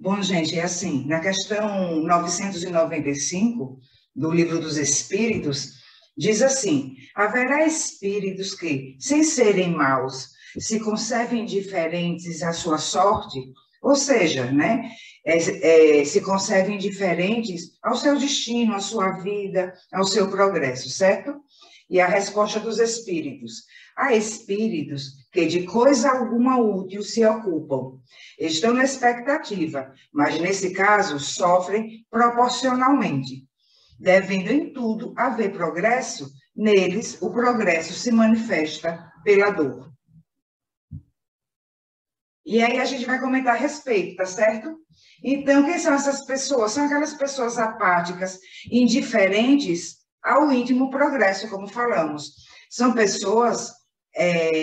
Bom, gente, é assim, na questão 995 do Livro dos Espíritos, diz assim: haverá espíritos que, sem serem maus, se conservem indiferentes à sua sorte, ou seja, né, se conservem indiferentes ao seu destino, à sua vida, ao seu progresso, certo? E a resposta dos espíritos: há espíritos que de coisa alguma útil se ocupam, estão na expectativa, mas nesse caso sofrem proporcionalmente. Devendo em tudo haver progresso, neles o progresso se manifesta pela dor. E aí a gente vai comentar a respeito, tá certo? Então, quem são essas pessoas? São aquelas pessoas apáticas, indiferentes ao íntimo progresso, como falamos. São pessoas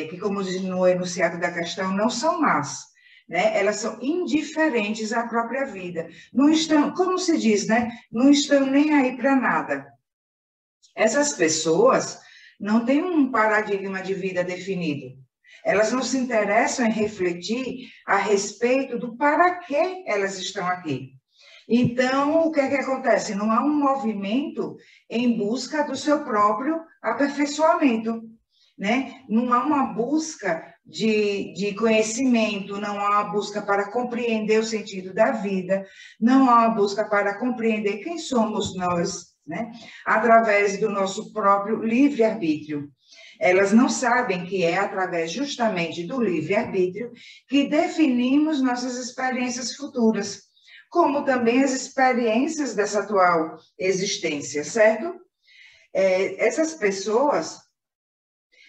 que, como diz no enunciado da questão, não são más, né? Elas são indiferentes à própria vida. Não estão, como se diz, né? Não estão nem aí para nada. Essas pessoas não têm um paradigma de vida definido. Elas não se interessam em refletir a respeito do para que elas estão aqui. Então, o que é que acontece? Não há um movimento em busca do seu próprio aperfeiçoamento, né? Não há uma busca de conhecimento, não há uma busca para compreender o sentido da vida, não há uma busca para compreender quem somos nós, né? Através do nosso próprio livre-arbítrio. Elas não sabem que é através justamente do livre-arbítrio que definimos nossas experiências futuras, como também as experiências dessa atual existência, certo? Essas pessoas,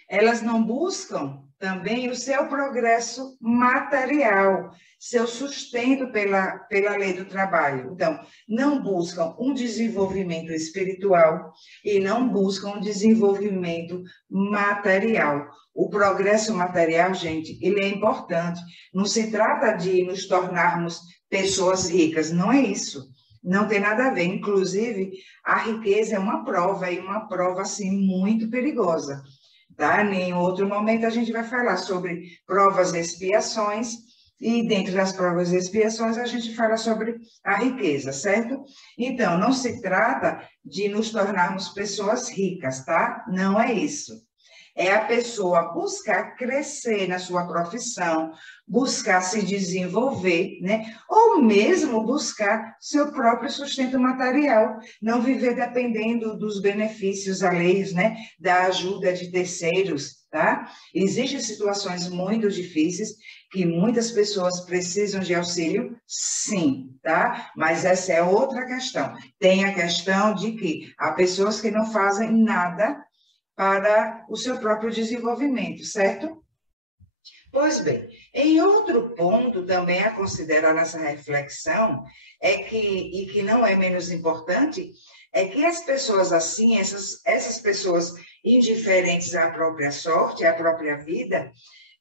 elas não buscam também o seu progresso material, seu sustento pela lei do trabalho. Então, não buscam um desenvolvimento espiritual e não buscam um desenvolvimento material. O progresso material, gente, ele é importante. Não se trata de nos tornarmos pessoas ricas, não é isso. Não tem nada a ver. Inclusive, a riqueza é uma prova, e uma prova, assim, muito perigosa. Tá? Em outro momento a gente vai falar sobre provas e expiações, e dentro das provas e expiações a gente fala sobre a riqueza, certo? Então, não se trata de nos tornarmos pessoas ricas, tá? Não é isso. É a pessoa buscar crescer na sua profissão, buscar se desenvolver, né? Ou mesmo buscar seu próprio sustento material, não viver dependendo dos benefícios alheios, né? Da ajuda de terceiros, tá? Existem situações muito difíceis que muitas pessoas precisam de auxílio, sim, tá? Mas essa é outra questão. Tem a questão de que há pessoas que não fazem nada para o seu próprio desenvolvimento, certo? Pois bem, em outro ponto também a considerar nessa reflexão, e que não é menos importante, é que as pessoas assim, essas pessoas indiferentes à própria sorte, à própria vida,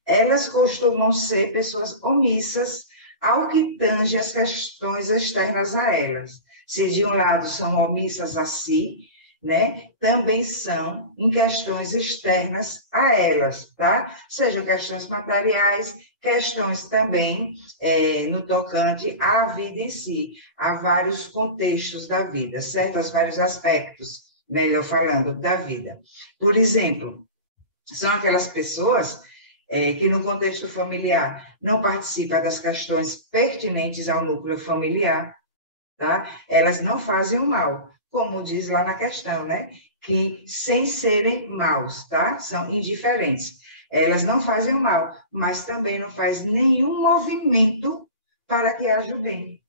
elas costumam ser pessoas omissas ao que tange as questões externas a elas. Se de um lado são omissas a si, né, também são em questões externas a elas, tá? Sejam questões materiais, questões também no tocante à vida em si, a vários contextos da vida, certo? A vários aspectos, melhor falando, da vida. Por exemplo, são aquelas pessoas que no contexto familiar não participam das questões pertinentes ao núcleo familiar, tá? Elas não fazem o mal, como diz lá na questão, né? Que sem serem maus, tá? São indiferentes. Elas não fazem o mal, mas também não fazem nenhum movimento para que haja o bem.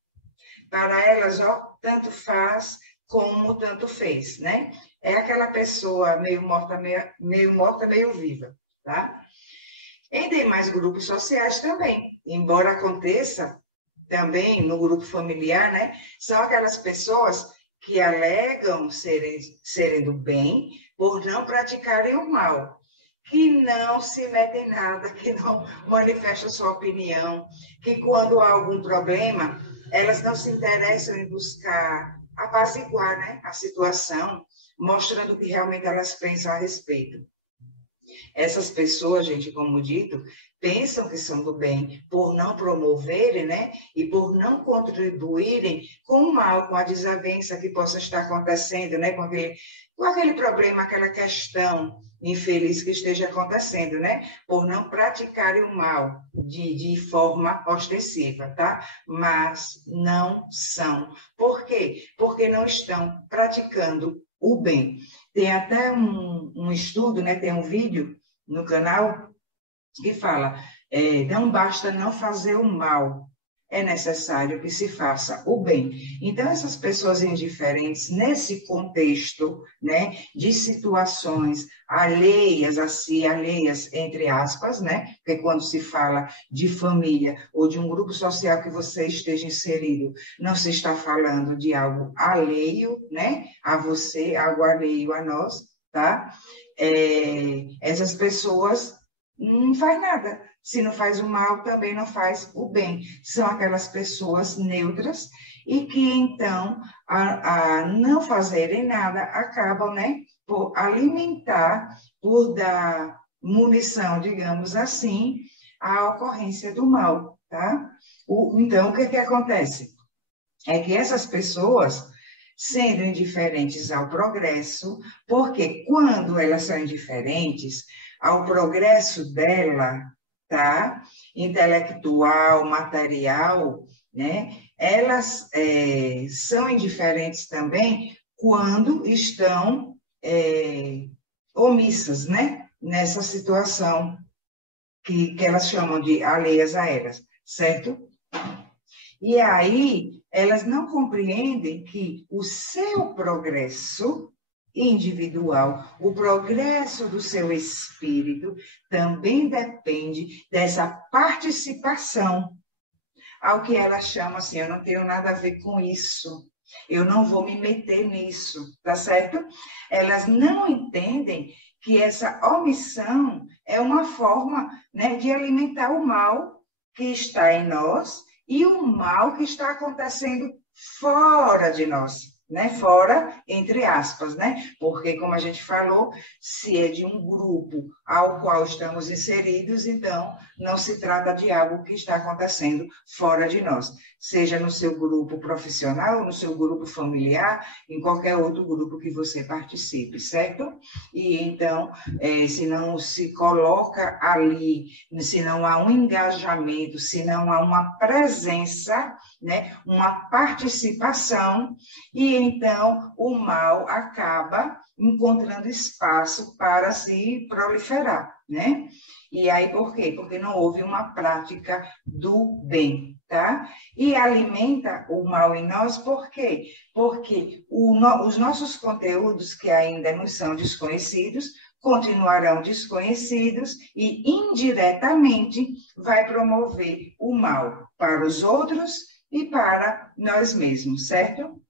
Para elas, ó, tanto faz como tanto fez, né? É aquela pessoa meio morta, meio viva, tá? Em demais grupos sociais também, embora aconteça também no grupo familiar, né? São aquelas pessoas que alegam serem do bem por não praticarem o mal, que não se metem em nada, que não manifestam sua opinião, que quando há algum problema, elas não se interessam em buscar apaziguar, né, a situação, mostrando o que realmente elas pensam a respeito. Essas pessoas, gente, como dito, pensam que são do bem por não promoverem, né? E por não contribuírem com o mal, com a desavença que possa estar acontecendo, né? Com aquele problema, aquela questão infeliz que esteja acontecendo, né? Por não praticarem o mal de forma ostensiva, tá? Mas não são. Por quê? Porque não estão praticando o bem. Tem até um estudo, né? Tem um vídeo no canal que fala, não basta não fazer o mal, é necessário que se faça o bem. Então, essas pessoas indiferentes, nesse contexto, né, de situações alheias a si, alheias, entre aspas, né, porque quando se fala de família ou de um grupo social que você esteja inserido, não se está falando de algo alheio, né, a você, algo alheio a nós, tá? Essas pessoas não faz nada. Se não faz o mal, também não faz o bem. São aquelas pessoas neutras e que, então, a não fazerem nada, acabam, né, por alimentar, por dar munição, digamos assim, à ocorrência do mal, tá? Então, o que acontece? É que essas pessoas, sendo indiferentes ao progresso, porque quando elas são indiferentes ao progresso dela, tá? Intelectual, material, né? Elas são indiferentes também quando estão omissas, né? Nessa situação que elas chamam de alheias a elas, certo? E aí elas não compreendem que o seu progresso individual, o progresso do seu espírito, também depende dessa participação, ao que ela chama assim, eu não tenho nada a ver com isso, eu não vou me meter nisso, tá certo? Elas não entendem que essa omissão é uma forma, né, de alimentar o mal que está em nós e o mal que está acontecendo fora de nós, né? Fora, entre aspas, né? Porque, como a gente falou, se é de um grupo ao qual estamos inseridos, então não se trata de algo que está acontecendo fora de nós, seja no seu grupo profissional, no seu grupo familiar, em qualquer outro grupo que você participe, certo? E então, se não se coloca ali, se não há um engajamento, se não há uma presença, né, uma participação, e então o mal acaba encontrando espaço para se proliferar, né? E aí por quê? Porque não houve uma prática do bem, tá? E alimenta o mal em nós, por quê? Porque os nossos conteúdos que ainda nos são desconhecidos continuarão desconhecidos e indiretamente vai promover o mal para os outros e para nós mesmos, certo?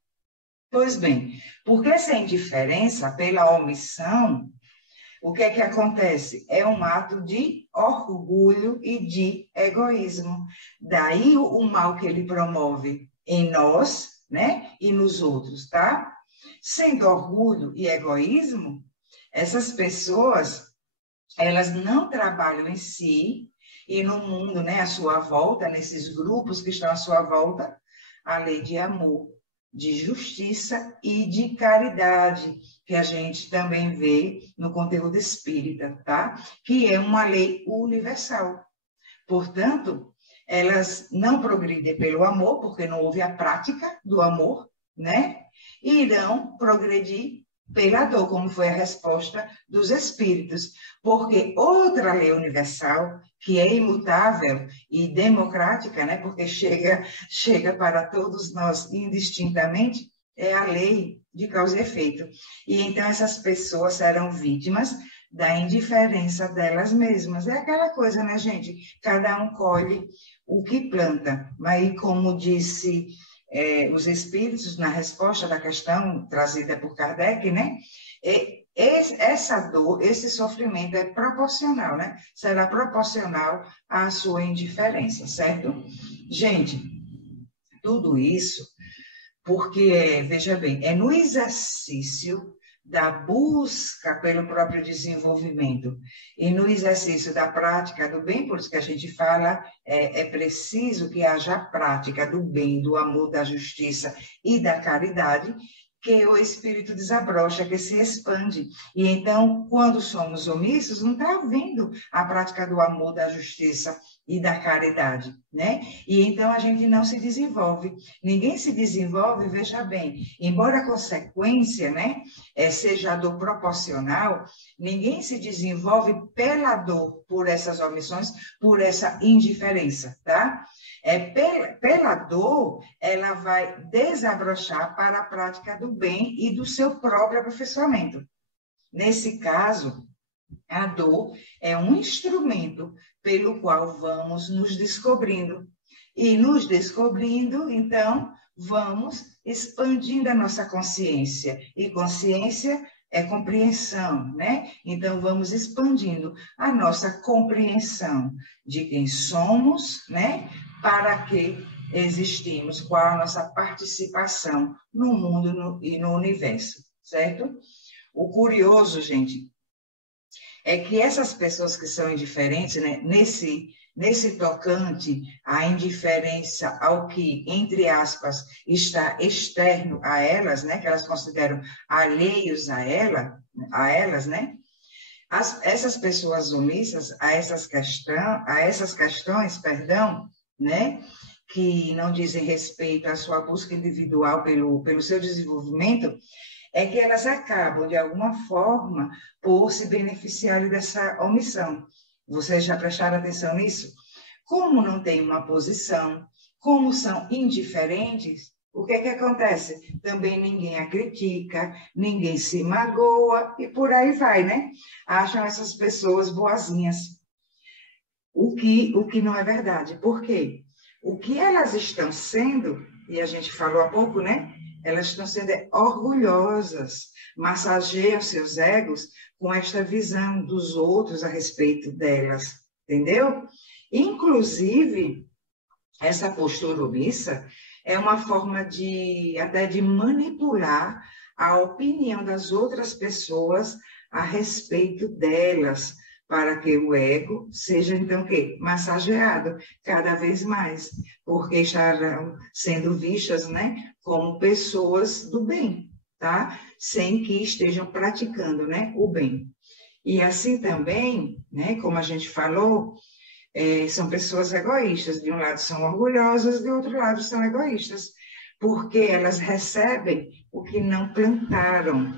Pois bem, porque essa indiferença pela omissão, o que é que acontece? É um ato de orgulho e de egoísmo. Daí o mal que ele promove em nós, né, e nos outros, tá? Sendo orgulho e egoísmo, essas pessoas, elas não trabalham em si e no mundo, né, à sua volta, nesses grupos que estão à sua volta, a lei de amor, de justiça e de caridade, que a gente também vê no conteúdo espírita, tá? Que é uma lei universal. Portanto, elas não progridem pelo amor, porque não houve a prática do amor, né? E irão progredir pela dor, como foi a resposta dos espíritos. Porque outra lei universal, que é imutável e democrática, né? Porque chega para todos nós indistintamente, é a lei de causa e efeito. E então essas pessoas serão vítimas da indiferença delas mesmas. É aquela coisa, né, gente? Cada um colhe o que planta. Mas, como disse os espíritos, na resposta da questão trazida por Kardec, né? Essa dor, esse sofrimento é proporcional, né? Será proporcional à sua indiferença, certo? Gente, tudo isso porque, veja bem, é no exercício da busca pelo próprio desenvolvimento. E no exercício da prática do bem, por isso que a gente fala, é preciso que haja a prática do bem, do amor, da justiça e da caridade, que o espírito desabrocha, que se expande. E então, quando somos omissos, não está havendo a prática do amor, da justiça e da caridade, né? E então a gente não se desenvolve. Ninguém se desenvolve, veja bem, embora a consequência, né, seja a dor proporcional, ninguém se desenvolve pela dor, por essas omissões, por essa indiferença, tá? Pela dor, ela vai desabrochar para a prática do bem e do seu próprio aperfeiçoamento. Nesse caso, a dor é um instrumento pelo qual vamos nos descobrindo. E nos descobrindo, então, vamos expandindo a nossa consciência. E consciência é compreensão, né? Então, vamos expandindo a nossa compreensão de quem somos, né? Para que existimos, qual a nossa participação no mundo e no universo, certo? O curioso, gente, é que essas pessoas que são indiferentes, né, nesse tocante, a indiferença ao que, entre aspas, está externo a elas, né, que elas consideram alheios a elas, né, essas pessoas omissas a essas questões, né, que não dizem respeito à sua busca individual pelo seu desenvolvimento, é que elas acabam, de alguma forma, por se beneficiarem dessa omissão. Vocês já prestaram atenção nisso? Como não tem uma posição, como são indiferentes, o que acontece? Também ninguém a critica, ninguém se magoa, e por aí vai, né? Acham essas pessoas boazinhas. O que não é verdade. Por quê? O que elas estão sendo, e a gente falou há pouco, né? Elas estão sendo orgulhosas, massageiam seus egos com esta visão dos outros a respeito delas, entendeu? Inclusive, essa postura omissa é uma forma até de manipular a opinião das outras pessoas a respeito delas, para que o ego seja, então, o quê? Massageado cada vez mais, porque estarão sendo vistas, né, como pessoas do bem, tá? Sem que estejam praticando, né, o bem. E assim também, né, como a gente falou, são pessoas egoístas. De um lado são orgulhosas, de outro lado são egoístas, porque elas recebem o que não plantaram.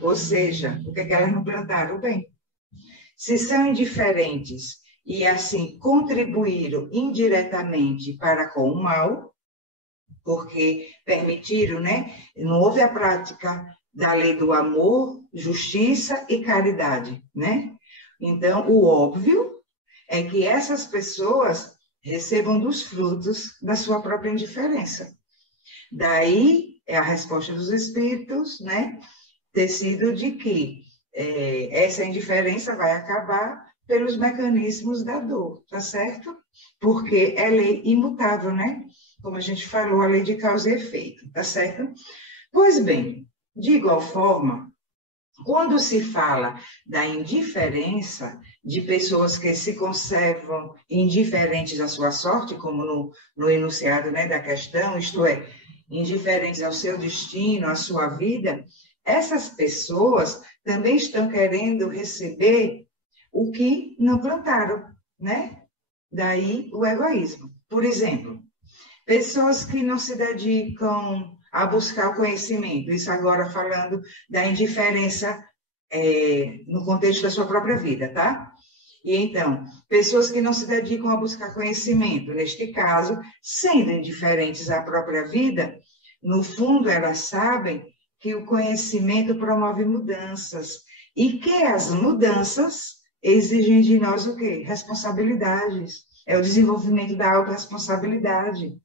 Ou seja, o que elas não plantaram? O bem. Se são indiferentes e, assim, contribuíram indiretamente para com o mal, porque permitiram, né? Não houve a prática da lei do amor, justiça e caridade, né? Então, o óbvio é que essas pessoas recebam dos frutos da sua própria indiferença. Daí é a resposta dos espíritos, né? Ter sido de que essa indiferença vai acabar pelos mecanismos da dor, tá certo? Porque é lei imutável, né? Como a gente falou, a lei de causa e efeito, tá certo? Pois bem, de igual forma, quando se fala da indiferença de pessoas que se conservam indiferentes à sua sorte, como no enunciado, né, da questão, isto é, indiferentes ao seu destino, à sua vida, essas pessoas também estão querendo receber o que não plantaram, né? Daí o egoísmo. Por exemplo, pessoas que não se dedicam a buscar o conhecimento, isso agora falando da indiferença no contexto da sua própria vida, tá? E então, pessoas que não se dedicam a buscar conhecimento, neste caso, sendo indiferentes à própria vida, no fundo elas sabem que o conhecimento promove mudanças e que as mudanças exigem de nós o quê? Responsabilidades. É o desenvolvimento da autorresponsabilidade.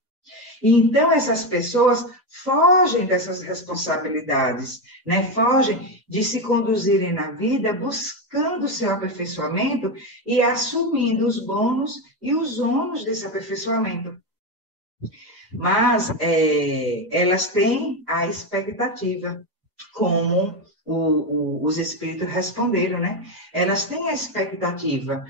E então essas pessoas fogem dessas responsabilidades, né? Fogem de se conduzirem na vida buscando seu aperfeiçoamento e assumindo os bônus e os ônus desse aperfeiçoamento. Mas elas têm a expectativa, como os espíritos responderam, né? Elas têm a expectativa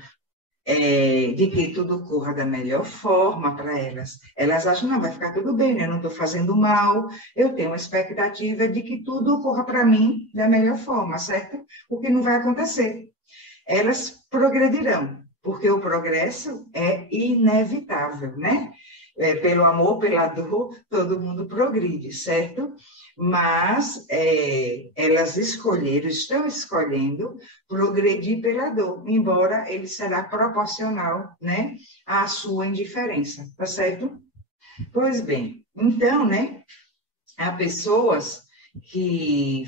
de que tudo corra da melhor forma para elas. Elas acham, não, vai ficar tudo bem, né? Eu não estou fazendo mal, eu tenho a expectativa de que tudo ocorra para mim da melhor forma, certo? O que não vai acontecer. Elas progredirão, porque o progresso é inevitável, né? Pelo amor, pela dor, todo mundo progride, certo? Mas elas estão escolhendo progredir pela dor, embora ele será proporcional, né, à sua indiferença, tá certo? Pois bem, então, né, há pessoas que,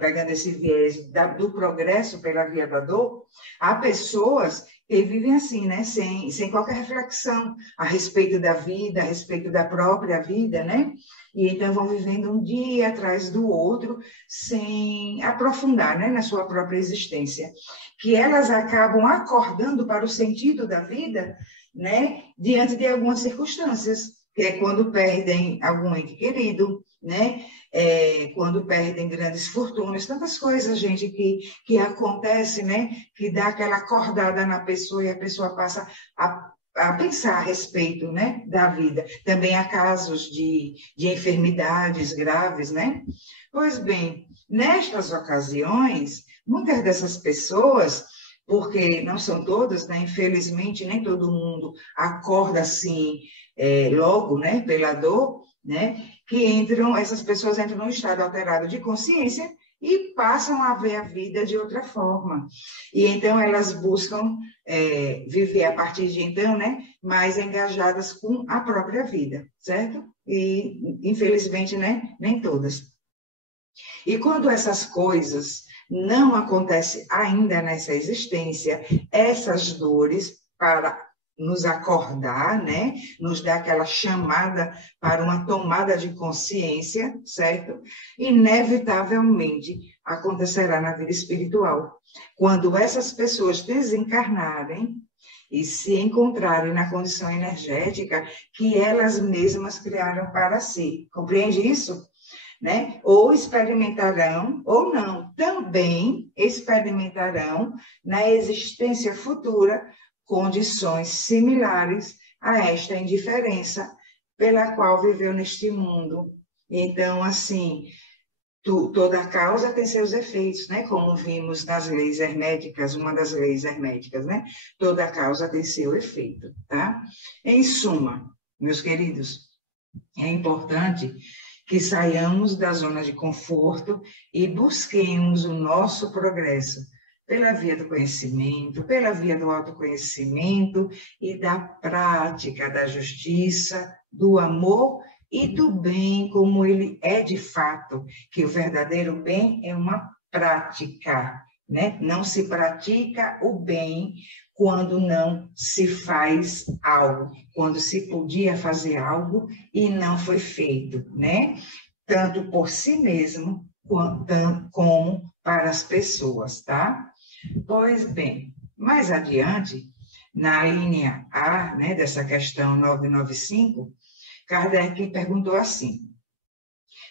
pegando esse viés do progresso pela via da dor, há pessoas que vivem assim, né, sem qualquer reflexão a respeito da vida, a respeito da própria vida, né, e então vão vivendo um dia atrás do outro, sem aprofundar, né, na sua própria existência, que elas acabam acordando para o sentido da vida, né, diante de algumas circunstâncias, que é quando perdem algum ente querido, né, quando perdem grandes fortunas, tantas coisas, gente, que acontece, né, que dá aquela acordada na pessoa e a pessoa passa a pensar a respeito, né, da vida. Também há casos de enfermidades graves, né? Pois bem, nestas ocasiões, muitas dessas pessoas, porque não são todas, né, infelizmente, nem todo mundo acorda assim logo, né, pela dor, né, que essas pessoas entram num estado alterado de consciência e passam a ver a vida de outra forma. E então elas buscam viver a partir de então, né, mais engajadas com a própria vida, certo? E infelizmente, né, nem todas. E quando essas coisas não acontecem ainda nessa existência, essas dores para nos acordar, né? Nos dá aquela chamada para uma tomada de consciência, certo? Inevitavelmente acontecerá na vida espiritual. Quando essas pessoas desencarnarem e se encontrarem na condição energética que elas mesmas criaram para si. Compreende isso? Né? Ou experimentarão, ou não, também experimentarão na existência futura condições similares a esta indiferença pela qual viveu neste mundo. Então, assim, toda causa tem seus efeitos, né? Como vimos nas leis herméticas, uma das leis herméticas, né? Toda causa tem seu efeito, tá? Em suma, meus queridos, é importante que saiamos da zona de conforto e busquemos o nosso progresso pela via do conhecimento, pela via do autoconhecimento e da prática da justiça, do amor e do bem como ele é de fato, que o verdadeiro bem é uma prática, né? Não se pratica o bem quando não se faz algo, quando se podia fazer algo e não foi feito, né? Tanto por si mesmo como para as pessoas, tá? Pois bem, mais adiante, na linha A, né, dessa questão 995, Kardec perguntou assim: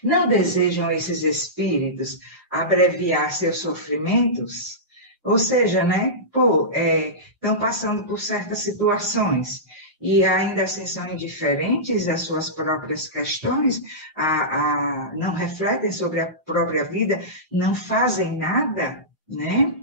não desejam esses espíritos abreviar seus sofrimentos? Ou seja, né, estão passando por certas situações e ainda assim são indiferentes às suas próprias questões, não refletem sobre a própria vida, não fazem nada, né?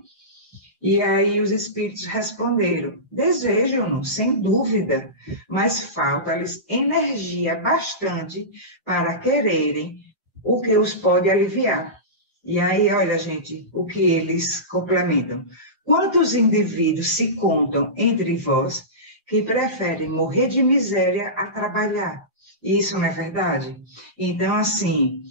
E aí os espíritos responderam: desejam-no, sem dúvida, mas falta-lhes energia bastante para quererem o que os pode aliviar. E aí, olha, gente, o que eles complementam. Quantos indivíduos se contam entre vós que preferem morrer de miséria a trabalhar? Isso não é verdade? Então, assim,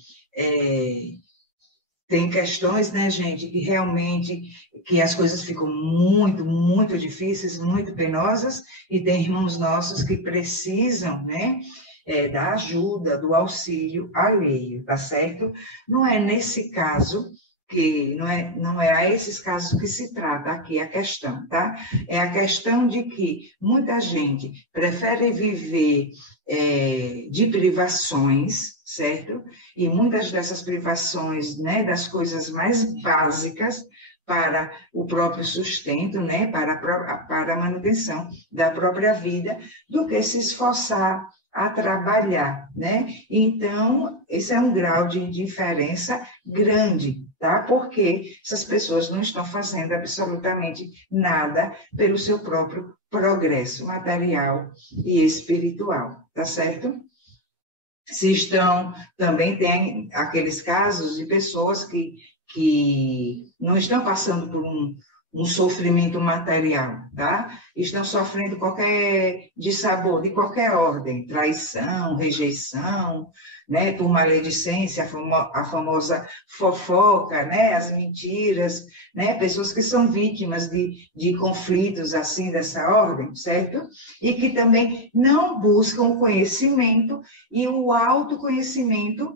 tem questões, né, gente, que realmente que as coisas ficam muito, muito difíceis, muito penosas, e tem irmãos nossos que precisam, né, da ajuda, do auxílio alheio, tá certo? Não é nesse caso que, não é a esses casos que se trata aqui a questão, tá? É a questão de que muita gente prefere viver de privações, certo? E muitas dessas privações, né, das coisas mais básicas para o próprio sustento, né, para a manutenção da própria vida, do que se esforçar a trabalhar, né? Então, esse é um grau de indiferença grande, tá? Porque essas pessoas não estão fazendo absolutamente nada pelo seu próprio progresso material e espiritual, tá certo? Se estão, também tem aqueles casos de pessoas que não estão passando por um sofrimento material, tá? Estão sofrendo qualquer dissabor, de qualquer ordem, traição, rejeição, né? Por maledicência, a famosa fofoca, né? As mentiras, né? Pessoas que são vítimas de conflitos assim dessa ordem, certo? E que também não buscam o conhecimento e o autoconhecimento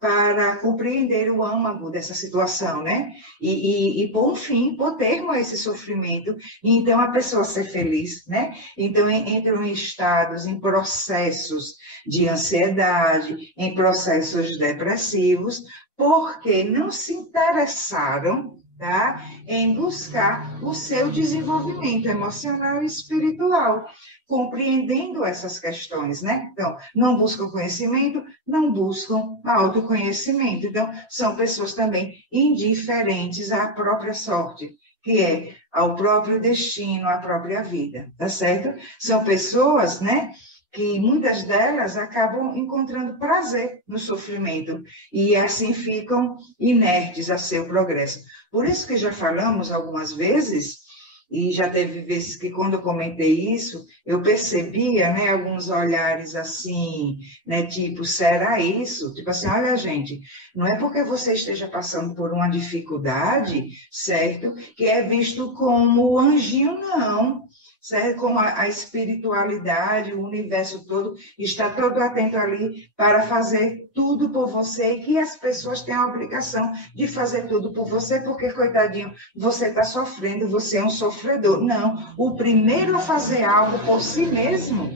para compreender o âmago dessa situação, né? E pôr um fim, pôr termo a esse sofrimento, e então a pessoa ser feliz, né? Então entram em estados, em processos de ansiedade, em processos depressivos, porque não se interessaram, tá, em buscar o seu desenvolvimento emocional e espiritual, compreendendo essas questões, né? Então, não buscam conhecimento, não buscam autoconhecimento. Então, são pessoas também indiferentes à própria sorte, que é ao próprio destino, à própria vida, tá certo? São pessoas, né, que muitas delas acabam encontrando prazer no sofrimento e assim ficam inertes a seu progresso. Por isso que já falamos algumas vezes, e já teve vezes que quando eu comentei isso, eu percebia, né, alguns olhares assim, né, tipo, será isso? Tipo assim, olha, gente, não é porque você esteja passando por uma dificuldade, certo, que é visto como anjinho, não. Certo? Como a espiritualidade, o universo todo está todo atento ali para fazer tudo por você, e que as pessoas têm a obrigação de fazer tudo por você, porque, coitadinho, você está sofrendo, você é um sofredor. Não, o primeiro a fazer algo por si mesmo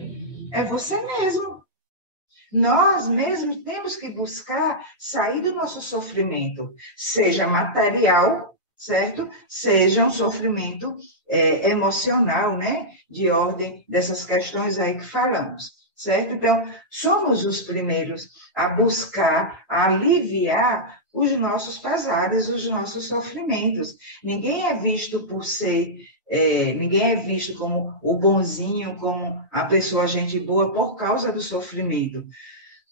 é você mesmo. Nós mesmos temos que buscar sair do nosso sofrimento, seja material, certo? Seja um sofrimento emocional, né? De ordem dessas questões aí que falamos, certo? Então, somos os primeiros a buscar, a aliviar os nossos pesares, os nossos sofrimentos. Ninguém é visto por ser... ninguém é visto como o bonzinho, como a pessoa gente boa por causa do sofrimento.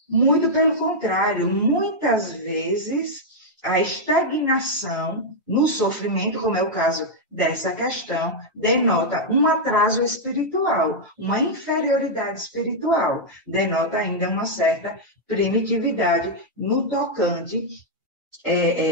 Muito pelo contrário, muitas vezes a estagnação no sofrimento, como é o caso dessa questão, denota um atraso espiritual, uma inferioridade espiritual, denota ainda uma certa primitividade no tocante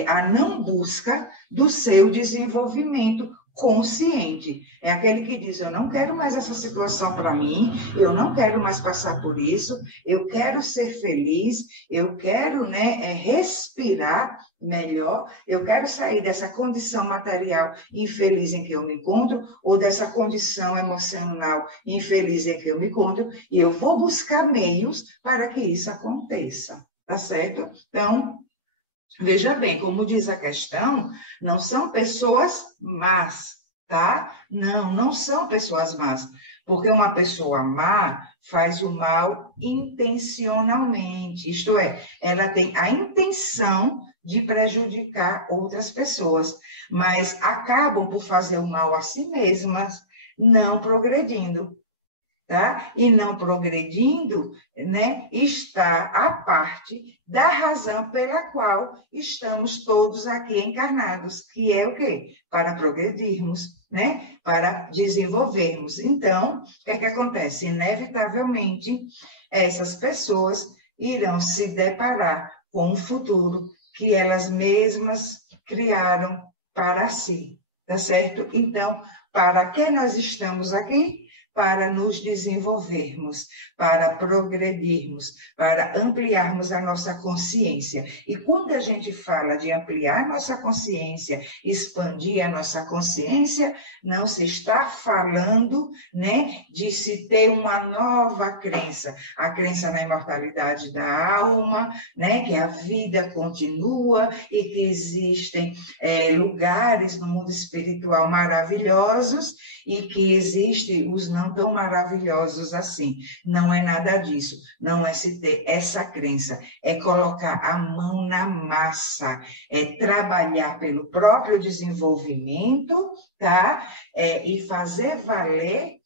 a não busca do seu desenvolvimento consciente. É aquele que diz, eu não quero mais essa situação para mim, eu não quero mais passar por isso, eu quero ser feliz, eu quero, né, respirar melhor, eu quero sair dessa condição material infeliz em que eu me encontro, ou dessa condição emocional infeliz em que eu me encontro, e eu vou buscar meios para que isso aconteça, tá certo? Então, veja bem, como diz a questão, não são pessoas más, tá? Não são pessoas más, porque uma pessoa má faz o mal intencionalmente, isto é, ela tem a intenção de prejudicar outras pessoas, mas acabam por fazer o mal a si mesmas, não progredindo. Tá? E não progredindo, né, está a parte da razão pela qual estamos todos aqui encarnados, que é o quê? Para progredirmos, né? Para desenvolvermos. Então, o que é que acontece? Inevitavelmente, essas pessoas irão se deparar com um futuro que elas mesmas criaram para si, tá certo? Então, para que nós estamos aqui? para nos desenvolvermos, para progredirmos, para ampliarmos a nossa consciência. E quando a gente fala de ampliar nossa consciência, expandir a nossa consciência, não se está falando, né, de se ter uma nova crença, a crença na imortalidade da alma, né, que a vida continua e que existem lugares no mundo espiritual maravilhosos e que existem os não tão maravilhosos assim. Não é nada disso, não é se ter essa crença, é colocar a mão na massa, é trabalhar pelo próprio desenvolvimento, tá? E fazer valer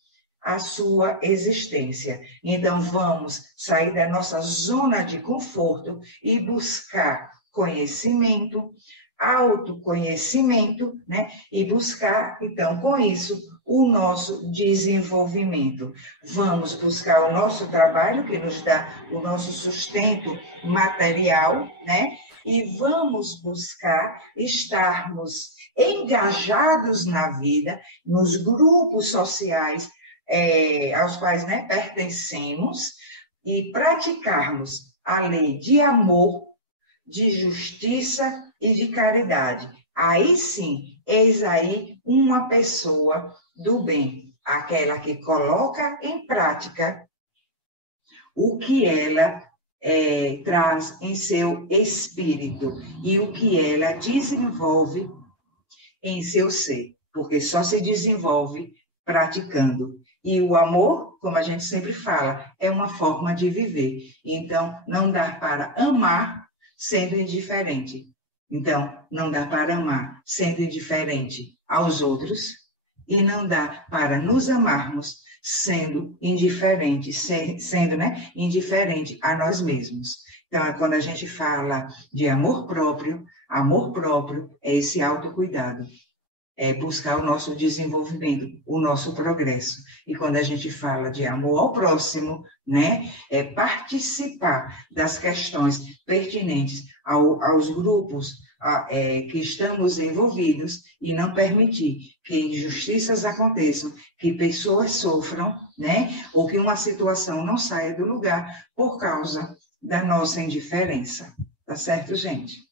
a sua existência. Então, vamos sair da nossa zona de conforto e buscar conhecimento, autoconhecimento, né? E buscar, então, com isso, o nosso desenvolvimento. Vamos buscar o nosso trabalho, que nos dá o nosso sustento material, né? E vamos buscar estarmos engajados na vida, nos grupos sociais aos quais, né, pertencemos, e praticarmos a lei de amor, de justiça e de caridade. Aí sim, eis aí uma pessoa do bem, aquela que coloca em prática o que ela traz em seu espírito e o que ela desenvolve em seu ser, porque só se desenvolve praticando. E o amor, como a gente sempre fala, é uma forma de viver. Então, não dá para amar sendo indiferente. Então, não dá para amar sendo indiferente aos outros e não dá para nos amarmos sendo indiferente, né, indiferente a nós mesmos. Então, quando a gente fala de amor próprio é esse autocuidado. É buscar o nosso desenvolvimento, o nosso progresso. E quando a gente fala de amor ao próximo, né, é participar das questões pertinentes aos grupos que estamos envolvidos e não permitir que injustiças aconteçam, que pessoas sofram, né, ou que uma situação não saia do lugar por causa da nossa indiferença. Tá certo, gente?